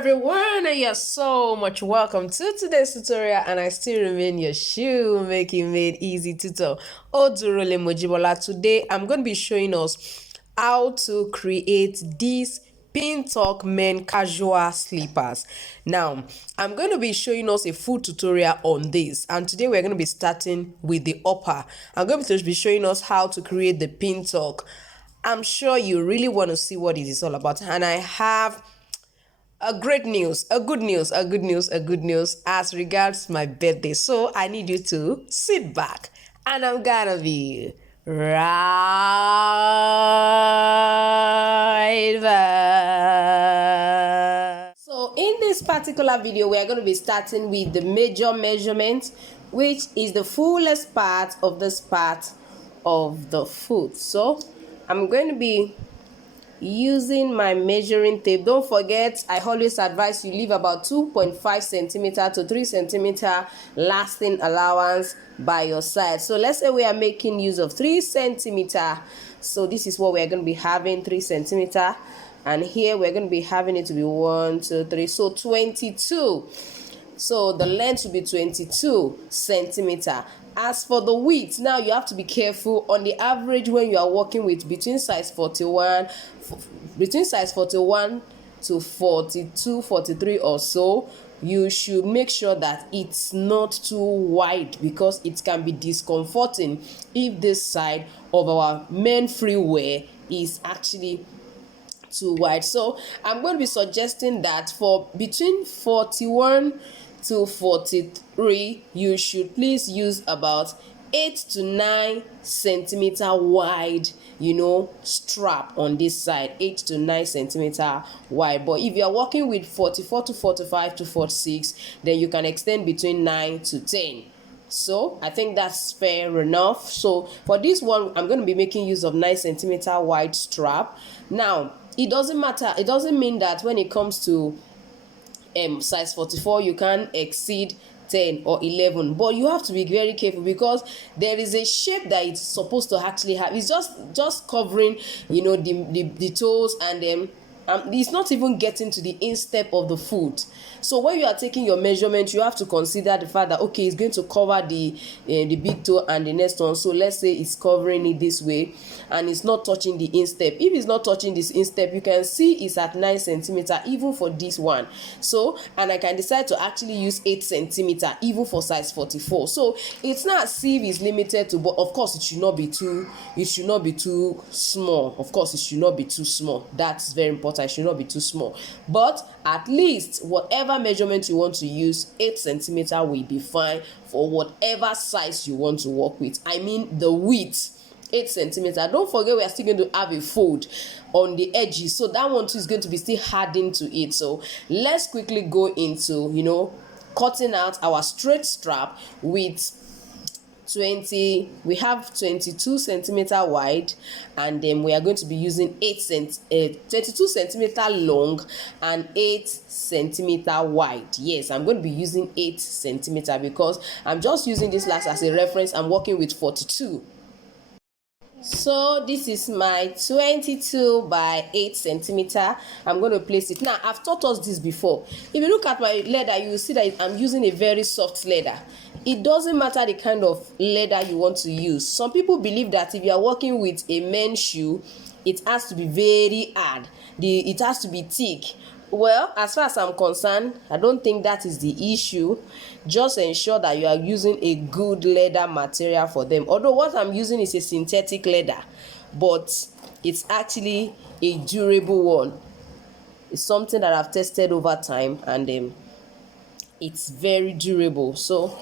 everyone, and you're so much welcome to today's tutorial, and I still remain your shoemaking made easy tutor Odurole Mojibola. Today I'm going to be showing us how to create these pintuck men casual slippers. Now I'm going to be showing us a full tutorial on this, and today we're going to be starting with the upper. I'm going to be showing us how to create the pintuck. I'm sure you really want to see what it is all about, and I have a good news as regards my birthday. So I need you to sit back, and I'm gonna be right back. So in this particular video, we are going to be starting with the major measurement, which is the fullest part of this part of the foot. So I'm going to be using my measuring tape. Don't forget, I always advise you leave about 2.5 centimeter to 3 centimeter lasting allowance by your side. So let's say we are making use of 3 centimeter. So this is what we're going to be having, 3 centimeter, and here we're going to be having it to be 1, 2, 3, so 22. So the length will be 22 centimeter. As for the width, now you have to be careful. On the average, when you are working with between size 41 to 42, 43 or so, you should make sure that it's not too wide, because it can be discomforting if this side of our men free wear is actually too wide. So I'm going to be suggesting that for between 41 to 43, you should please use about 8 to 9 centimeter wide, strap on this side, 8 to 9 centimeter wide. But if you are working with 44 to 45 to 46, then you can extend between 9 to 10. So I think that's fair enough. So for this one, I'm going to be making use of 9 centimeter wide strap. Now it doesn't matter, it doesn't mean that when it comes to size 44 you can't exceed 10 or 11, but you have to be very careful, because there is a shape that it's supposed to actually have. It's just covering the toes, and then it's not even getting to the instep of the foot. So when you are taking your measurement, you have to consider the fact that, okay, it's going to cover the big toe and the next one. So let's say it's covering it this way and it's not touching the instep. If it's not touching this instep, you can see it's at 9 centimeter even for this one. So, and I can decide to actually use 8 centimeter even for size 44. So it's not as if it's limited to, but of course it should not be too small. Of course it should not be too small. That's very important. It should not be too small, but at least whatever measurement you want to use, 8 centimeter will be fine for whatever size you want to work with. I mean the width, 8 centimeter. Don't forget, we are still going to have a fold on the edges, so that one too is going to be still hardened to it. So let's quickly go into cutting out our straight strap with we have 22 centimeter wide, and then we are going to be using 22 centimeter long and 8 centimeter wide. Yes, I'm going to be using 8 centimeter because I'm just using this last as a reference. I'm working with 42. So this is my 22 by 8 centimeter. I'm going to place it. Now, I've taught us this before. If you look at my leather, you will see that I'm using a very soft leather. It doesn't matter the kind of leather you want to use. Some people believe that if you are working with a men's shoe, it has to be very hard. It has to be thick. Well, as far as I'm concerned, I don't think that is the issue. Just ensure that you are using a good leather material for them. Although what I'm using is a synthetic leather, but it's actually a durable one. It's something that I've tested over time, and it's very durable. So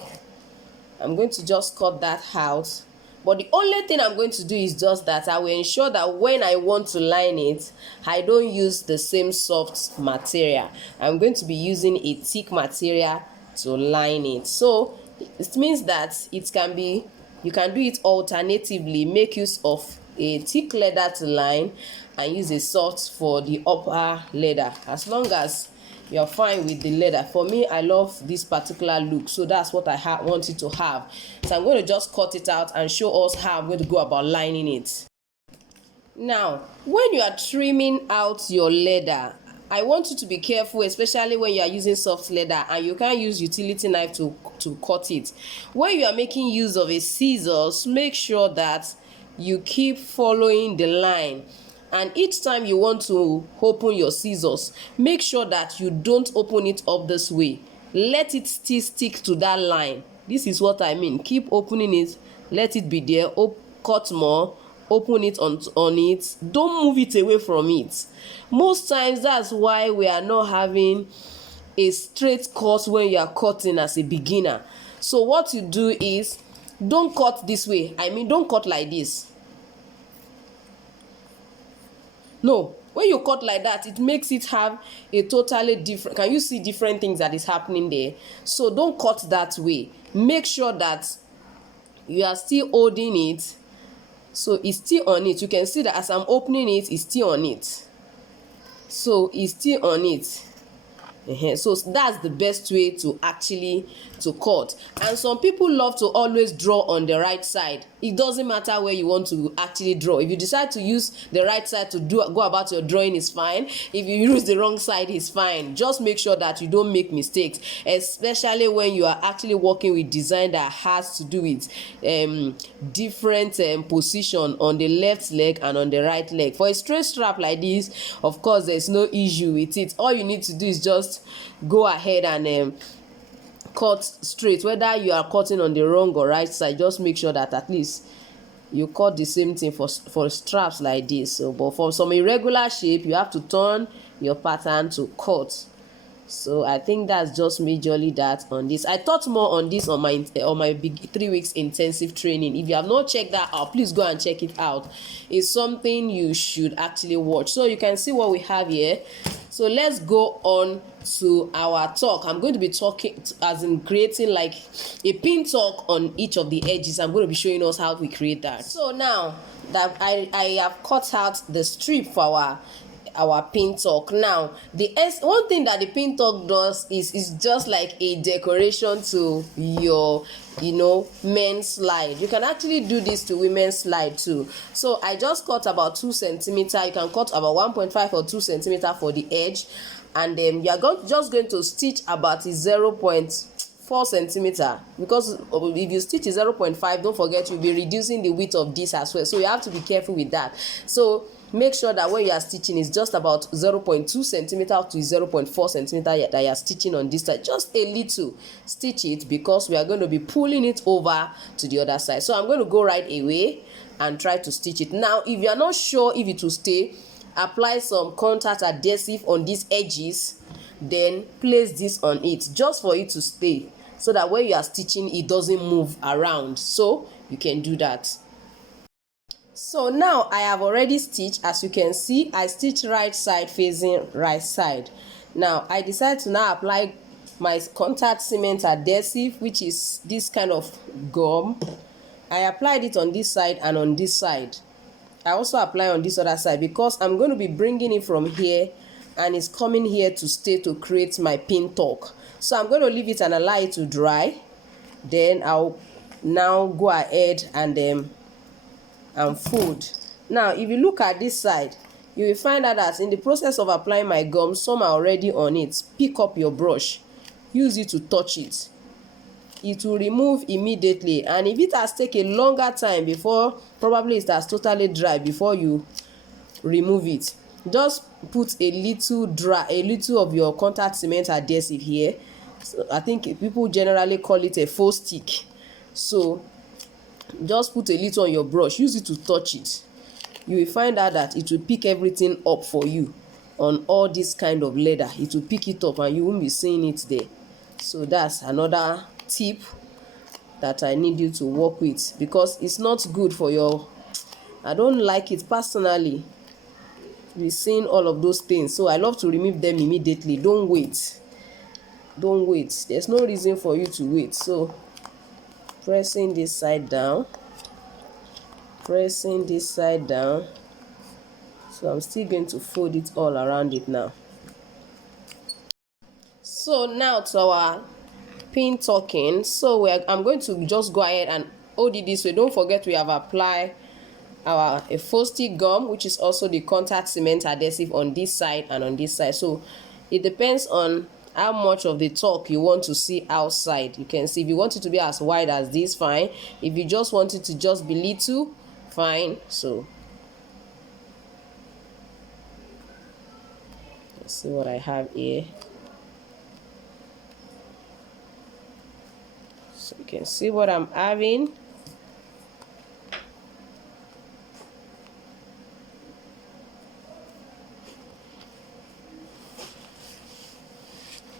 I'm going to just cut that out. But the only thing I'm going to do is just that I will ensure that when I want to line it, I don't use the same soft material. I'm going to be using a thick material to line it. So it means that you can do it alternatively. Make use of a thick leather to line and use a soft for the upper leather, as long as you're fine with the leather. For me, I love this particular look, so that's what I wanted to have. So I'm going to just cut it out and show us how I'm going to go about lining it. Now, when you are trimming out your leather, I want you to be careful, especially when you are using soft leather and you can't use utility knife to cut it. When you are making use of a scissors, make sure that you keep following the line, and each time you want to open your scissors, make sure that you don't open it up this way. Let it still stick to that line. This is what I mean. Keep opening it, let it be there. Cut more, open it on it, don't move it away from it. Most times that's why we are not having a straight cut when you are cutting as a beginner. So what you do is, don't cut this way. I mean, don't cut like this. No, when you cut like that, it makes it have a totally different, can you see different things that is happening there? So don't cut that way. Make sure that you are still holding it, so it's still on it. You can see that as I'm opening it, it's still on it. So it's still on it. So that's the best way to actually to cut. And some people love to always draw on the right side. It doesn't matter where you want to actually draw. If you decide to use the right side to go about your drawing, is fine. If you use the wrong side, is fine. Just make sure that you don't make mistakes, especially when you are actually working with design that has to do with different position on the left leg and on the right leg. For a straight strap like this, of course there's no issue with it. All you need to do is just go ahead and cut straight. Whether you are cutting on the wrong or right side, just make sure that at least you cut the same thing for straps like this. So but for some irregular shape, you have to turn your pattern to cut. So I think that's just majorly that on this. I taught more on this on my big 3 weeks intensive training. If you have not checked that out, please go and check it out. It's something you should actually watch. So you can see what we have here. So let's go on to our talk. I'm going to be talking as in creating like a pin tuck on each of the edges. I'm going to be showing us how we create that. So now that I have cut out the strip for our pin tuck. Now one thing that the pin tuck does is just like a decoration to your men's slide. You can actually do this to women's slide too. So I just cut about 2 centimeter. You can cut about 1.5 or 2 centimeter for the edge, and then you are just going to stitch about 0.4 centimeter, because if you stitch 0.5, don't forget you'll be reducing the width of this as well, so you have to be careful with that. So make sure that when you are stitching, it's just about 0.2 centimeter to 0.4 centimeter that you are stitching on this side. Just a little stitch it, because we are going to be pulling it over to the other side. So I'm going to go right away and try to stitch it. Now if you are not sure if it will stay, apply some contact adhesive on these edges, then place this on it just for it to stay, so that when you are stitching it doesn't move around. So you can do that. So now I have already stitched. As you can see, I stitched right side facing right side. Now I decide to now apply my contact cement adhesive, which is this kind of gum. I applied it on this side and on this side. I also apply on this other side, because I'm going to be bringing it from here and it's coming here to stay to create my pin tuck. So I'm going to leave it and allow it to dry. Then I'll now go ahead and fold. Now if you look at this side, you will find out that in the process of applying my gum, some are already on it. Pick up your brush, use it to touch it. It will remove immediately, and if it has taken a longer time before, probably it has totally dry before you remove it, just put a little of your contact cement adhesive here. So I think people generally call it a faux stick. So just put a little on your brush, use it to touch it. You will find out that it will pick everything up for you. On all this kind of leather, it will pick it up and you won't be seeing it there. So that's another tip that I need you to work with, because it's not good for your, I don't like it personally to be seeing all of those things. So I love to remove them immediately. Don't wait, there's no reason for you to wait. So pressing this side down, pressing this side down. So I'm still going to fold it all around it now. So now to our pin tucking. So I'm going to just go ahead and hold it this way. Don't forget we have applied our a Forte gum, which is also the contact cement adhesive on this side and on this side. So it depends on how much of the tuck you want to see outside. You can see if you want it to be as wide as this, fine. If you just want it to just be little, fine. So let's see what I have here. So you can see what I'm having.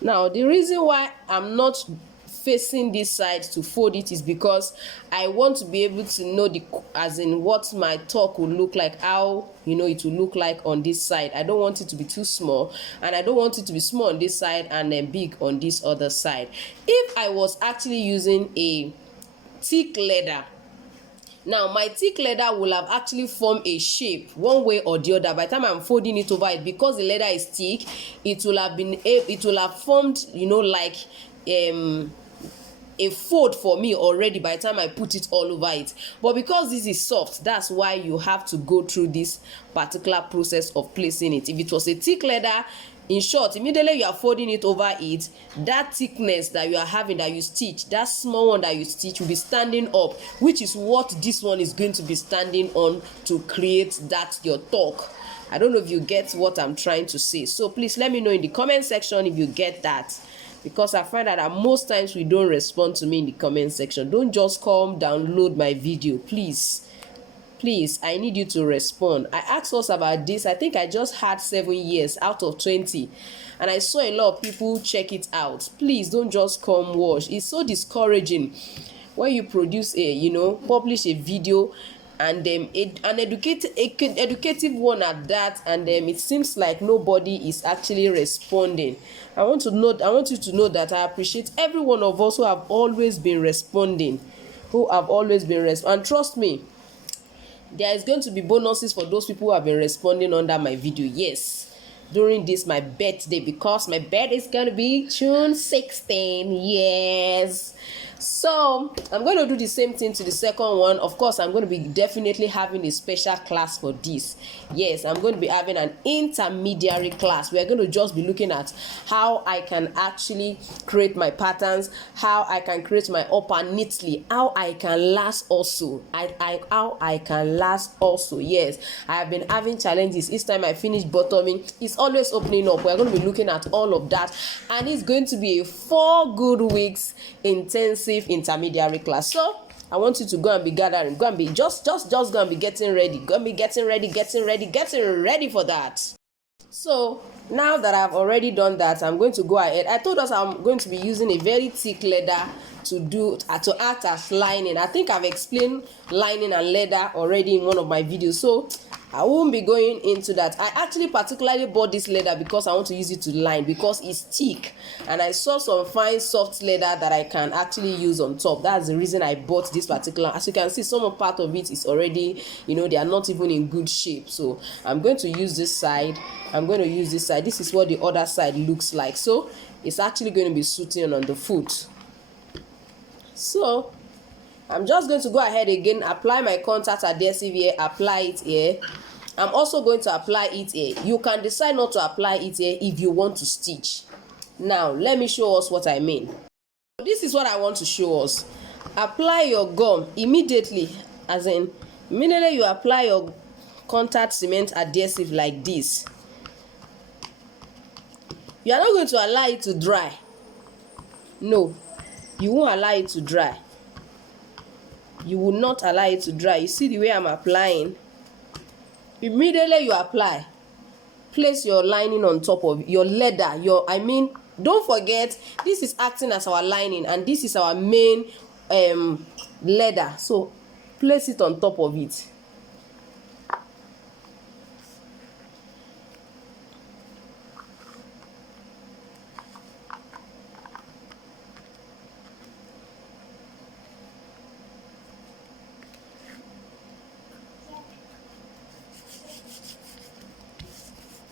Now, the reason why I'm not facing this side to fold it is because I want to be able to know the, as in what my tuck will look like, how it will look like on this side. I don't want it to be too small, and I don't want it to be small on this side and then big on this other side. If I was actually using a thick leather, now my thick leather will have actually formed a shape one way or the other. By the time I'm folding it over it, because the leather is thick, it will have formed like a fold for me already by the time I put it all over it. But because this is soft, that's why you have to go through this particular process of placing it. If it was a thick leather, in short, immediately you are folding it over it, that thickness that you are having, that you stitch, that small one that you stitch will be standing up, which is what this one is going to be standing on to create that your tuck. I don't know if you get what I'm trying to say, so please let me know in the comment section if you get that, because I find that most times we don't respond to me in the comment section. Don't just come download my video, please. I need you to respond. I asked us about this. I think I just had 7 years out of 20, and I saw a lot of people check it out. Please don't just come watch. It's so discouraging when you produce publish a video, and an educative one at that, and it seems like nobody is actually responding. I want you to know that I appreciate every one of us who have always been responding, and trust me, there is going to be bonuses for those people who have been responding under my video. Yes, during this my birthday, because my birthday is going to be June 16. Yes, so I'm going to do the same thing to the second one. Of course, I'm going to be definitely having a special class for this. Yes, I'm going to be having an intermediary class. We are going to just be looking at how I can actually create my patterns, how I can create my upper neatly, how I can last also. How I can last also. Yes, I have been having challenges. Each time I finish bottoming, it's always opening up. We're going to be looking at all of that, and it's going to be a 4 good weeks intensive intermediary class. So I want you to go and be gathering, go and be just go and be getting ready, getting ready for that. So now that I've already done that, I'm going to go ahead. I told us I'm going to be using a very thick leather to act as lining. I think I've explained lining and leather already in one of my videos, so I won't be going into that. I actually particularly bought this leather because I want to use it to line, because it's thick, and I saw some fine soft leather that I can actually use on top. That's the reason I bought this particular. As you can see, some of part of it is already, they are not even in good shape. So I'm going to use this side. This is what the other side looks like. So it's actually going to be suiting on the foot. So I'm just going to go ahead again, apply my contact adhesive here, apply it here. I'm also going to apply it here. You can decide not to apply it here if you want to stitch. Now let me show us what I mean. This is what I want to show us. Apply your gum immediately, as in immediately you apply your contact cement adhesive like this. You are not going to allow it to dry. No, you won't allow it to dry. You will not allow it to dry. You see the way I'm applying? Immediately you apply, place your lining on top of your leather. Don't forget, this is acting as our lining, and this is our main leather. So place it on top of it.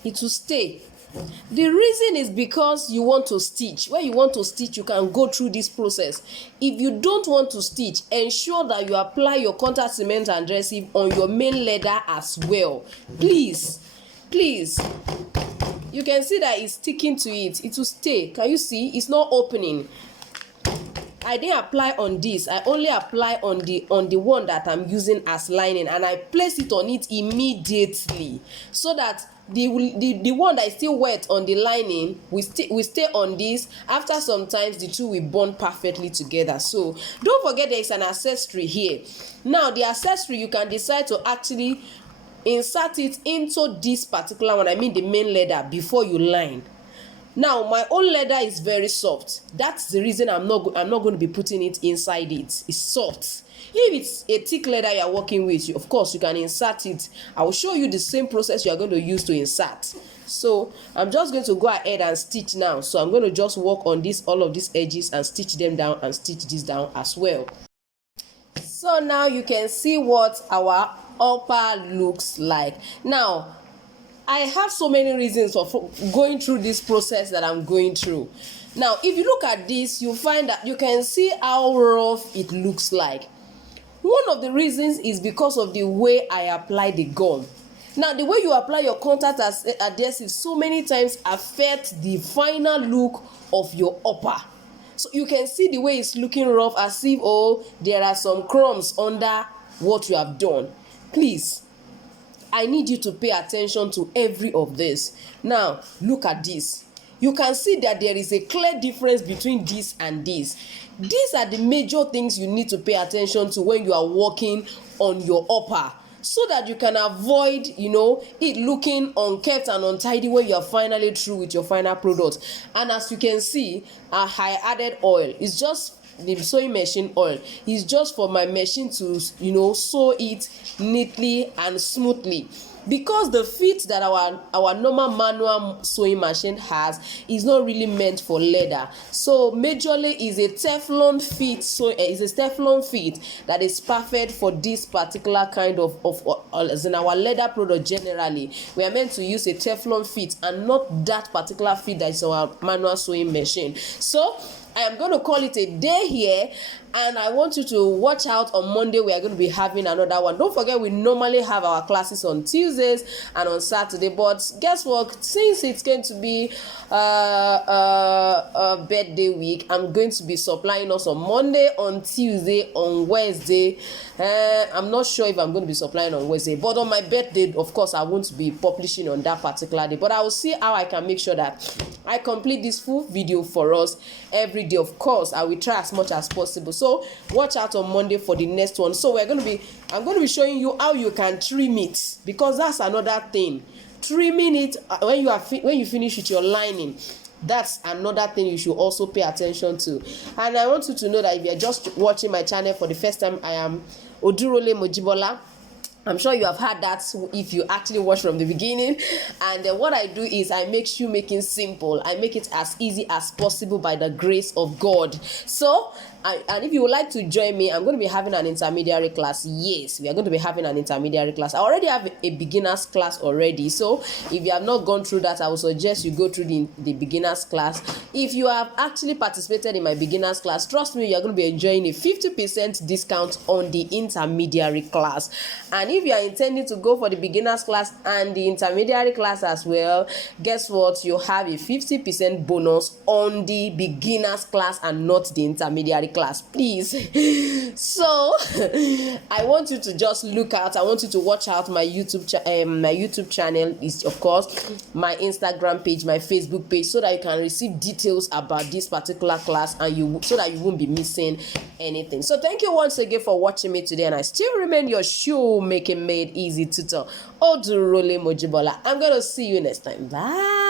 It will stay. The reason is because you want to stitch. When you want to stitch, you can go through this process. If you don't want to stitch, ensure that you apply your contact cement and adhesive on your main leather as well. Please, please. You can see that it's sticking to it. It will stay. Can you see? It's not opening. I didn't apply on this. I only apply on the one that I'm using as lining, and I place it on it immediately, so that the one that is still wet on the lining will stay on this. After some times, the two will bond perfectly together. So don't forget there is an accessory here. Now the accessory, you can decide to actually insert it into this particular one, I mean the main leather, before you line. Now my own leather is very soft. That's the reason I'm not going to be putting it inside it. It's soft. If it's a thick leather you are working with, of course you can insert it. I will show you the same process you are going to use to insert. So I'm just going to go ahead and stitch now. So I'm going to just work on this, all of these edges, and stitch them down, and stitch this down as well. So now you can see what our upper looks like. Now I have so many reasons for going through this process that I'm going through. Now if you look at this, you find that you can see how rough it looks like. One of the reasons is because of the way I apply the gum. Now the way you apply your contact adhesive so many times affects the final look of your upper. So you can see the way it's looking rough, as if there are some crumbs under what you have done. Please, I need you to pay attention to every of this. Now look at this. You can see that there is a clear difference between this and this. These are the major things you need to pay attention to when you are working on your upper, so that you can avoid, it looking unkempt and untidy when you are finally through with your final product. And as you can see, I added oil. It's just the sewing machine oil. It's just for my machine to sew it neatly and smoothly, because the fit that our normal manual sewing machine has is not really meant for leather. So majorly is a Teflon fit. So it's a Teflon fit that is perfect for this particular kind of as in our leather product. Generally we are meant to use a Teflon fit, and not that particular fit that is our manual sewing machine. So I am going to call it a day here, and I want you to watch out. On Monday we are going to be having another one. Don't forget, we normally have our classes on Tuesdays and on Saturday, but guess what, since it's going to be a birthday week, I'm going to be supplying us on Monday, on Tuesday, on Wednesday. I'm not sure if I'm going to be supplying on Wednesday, but on my birthday, of course, I won't be publishing on that particular day, but I will see how I can make sure that I complete this full video for us every day. Of course, I will try as much as possible. So watch out on Monday for the next one. So I'm going to be showing you how you can trim it, because that's another thing. Trimming it when you finish with your lining, that's another thing you should also pay attention to. And I want you to know that if you're just watching my channel for the first time, I am Odurole Mojibola. I'm sure you have heard that if you actually watch from the beginning. And what I do is I make shoemaking simple. I make it as easy as possible by the grace of God. So, and if you would like to join me, I'm going to be having an intermediary class. Yes, we are going to be having an intermediary class. I already have a beginner's class already. So if you have not gone through that, I would suggest you go through the beginner's class. If you have actually participated in my beginner's class, trust me, you're going to be enjoying a 50% discount on the intermediary class. And if you are intending to go for the beginner's class and the intermediary class as well, guess what? You have a 50% bonus on the beginner's class and not the intermediary class, please. So I want you to just look out. I want you to watch out. My YouTube channel is, of course, my Instagram page, my Facebook page, so that you can receive details about this particular class, and so that you won't be missing anything. So thank you once again for watching me today, and I still remain your shoemaking made easy tutor, Odurole Mojibola. I'm gonna see you next time. Bye.